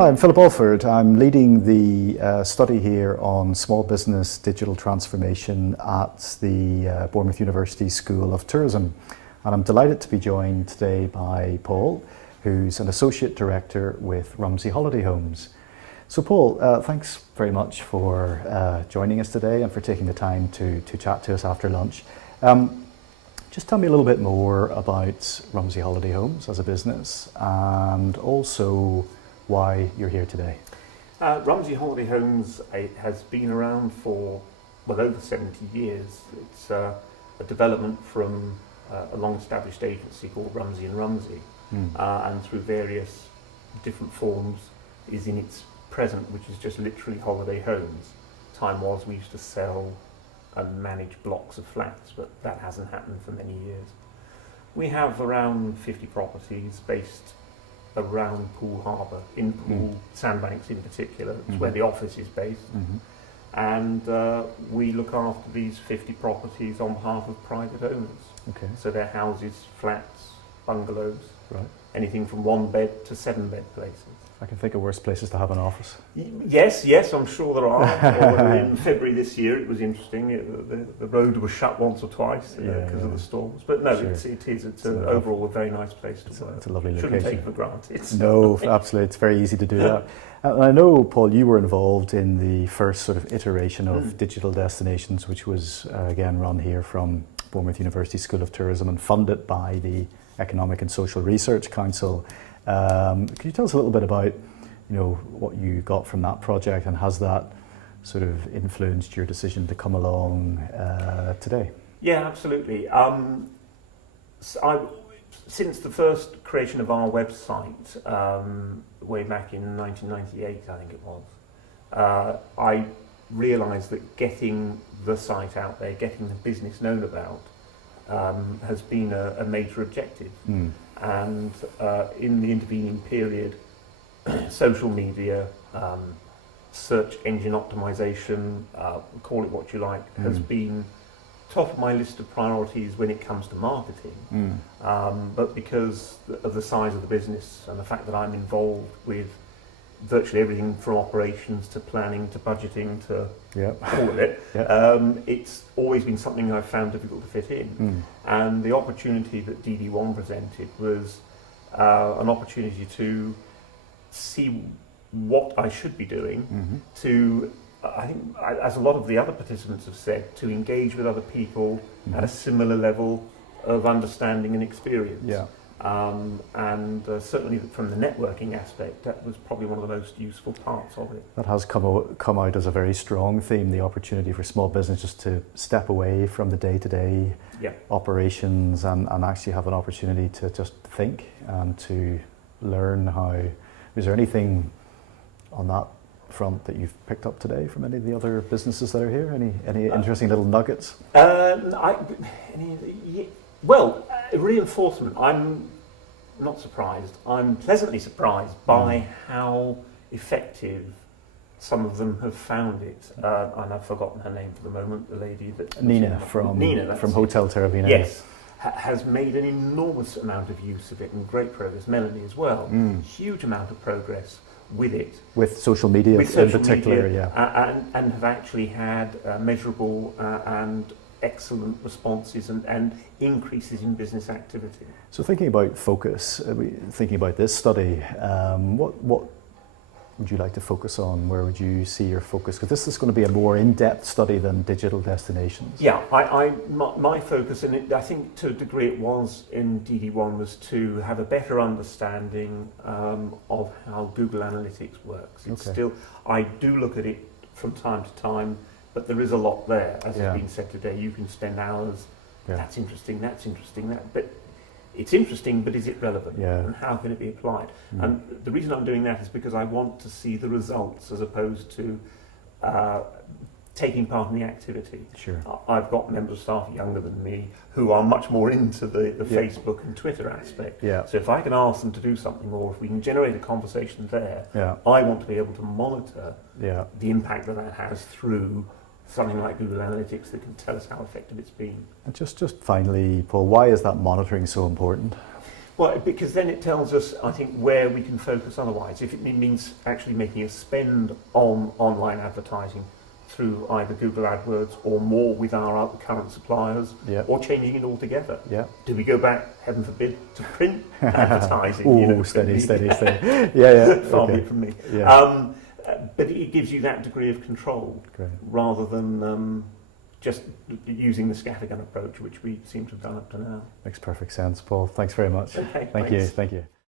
Hi, I'm Philip Alford. I'm leading the study here on small business digital transformation at the Bournemouth University School of Tourism. And I'm delighted to be joined today by Paul, who's an Associate Director with Rumsey Holiday Homes. So Paul, thanks very much for joining us today and for taking the time to chat to us after lunch. Just tell me a little bit more about Rumsey Holiday Homes as a business and also why you're here today. Rumsey Holiday Homes has been around for well over 70 years. It's a development from a long-established agency called Rumsey and Rumsey, and through various different forms is in its present, which is just literally holiday homes. Time was we used to sell and manage blocks of flats, but that hasn't happened for many years. We have around 50 properties based around Poole Harbour, in Poole, Sandbanks in particular. It's where the office is based. And we look after these 50 properties on behalf of private owners. Okay. So they're houses, flats, bungalows, Right. anything from 1-bed to 7-bed places. I can think of worse places to have an office. Yes, I'm sure there are. In February this year, it was interesting. The road was shut once or twice because of the storms. But no, Sure. it's overall a very nice place to work. It's a lovely Shouldn't location. take for granted. No, absolutely. It's very easy to do that. And I know, Paul, you were involved in the first sort of iteration of Digital Destinations, which was, again, run here from Bournemouth University School of Tourism and funded by the Economic and Social Research Council. Could you tell us a little bit about, what you got from that project, and has that sort of influenced your decision to come along today? Yeah, absolutely. Since the first creation of our website, way back in 1998, I think it was, I realised that getting the site out there, getting the business known about, has been a major objective. And in the intervening period, social media, search engine optimization, call it what you like, has been top of my list of priorities when it comes to marketing. But because of the size of the business and the fact that I'm involved with virtually everything from operations to planning to budgeting to all of it, it's always been something I've found difficult to fit in. And the opportunity that DD1 presented was an opportunity to see what I should be doing to, I think, as a lot of the other participants have said, to engage with other people at a similar level of understanding and experience. And certainly from the networking aspect, that was probably one of the most useful parts of it. That has come out as a very strong theme, the opportunity for small businesses to step away from the day-to-day operations and actually have an opportunity to just think and to learn how. Is there anything on that front that you've picked up today from any of the other businesses that are here? Any interesting little nuggets? Reinforcement. I'm not surprised. I'm pleasantly surprised by how effective some of them have found it. And I've forgotten her name for the moment. The lady that Nina from Hotel Terravina. Yes. Has made an enormous amount of use of it and great progress. Melanie as well. Huge amount of progress with it. With social media in particular, and have actually had measurable and excellent responses and increases in business activity. So thinking about focus, thinking about this study, what would you like to focus on? Where would you see your focus? Because this is going to be a more in-depth study than Digital Destinations. Yeah, my focus, and I think to a degree it was in DD1, was to have a better understanding of how Google Analytics works. It's still, I do look at it from time to time, but there is a lot there, as has been said today. You can spend hours, that's interesting, but it's interesting, but is it relevant? And how can it be applied? And the reason I'm doing that is because I want to see the results as opposed to taking part in the activity. Sure. I've got members of staff younger than me who are much more into the Facebook and Twitter aspect. So if I can ask them to do something, or if we can generate a conversation there, I want to be able to monitor the impact that has through something like Google Analytics that can tell us how effective it's been. And just finally, Paul, why is that monitoring so important? Well, because then it tells us, I think, where we can focus otherwise. If it means actually making a spend on online advertising through either Google AdWords or more with our other current suppliers, Yeah. or changing it altogether. Yeah. Do we go back, heaven forbid, to print advertising? Ooh, steady. Yeah. Far be Okay. it from me. Yeah. But it gives you that degree of control Great. rather than just using the scattergun approach, which we seem to have done up to now. Makes perfect sense, Paul. Thanks very much. Okay, Thank you. thanks. Thank you.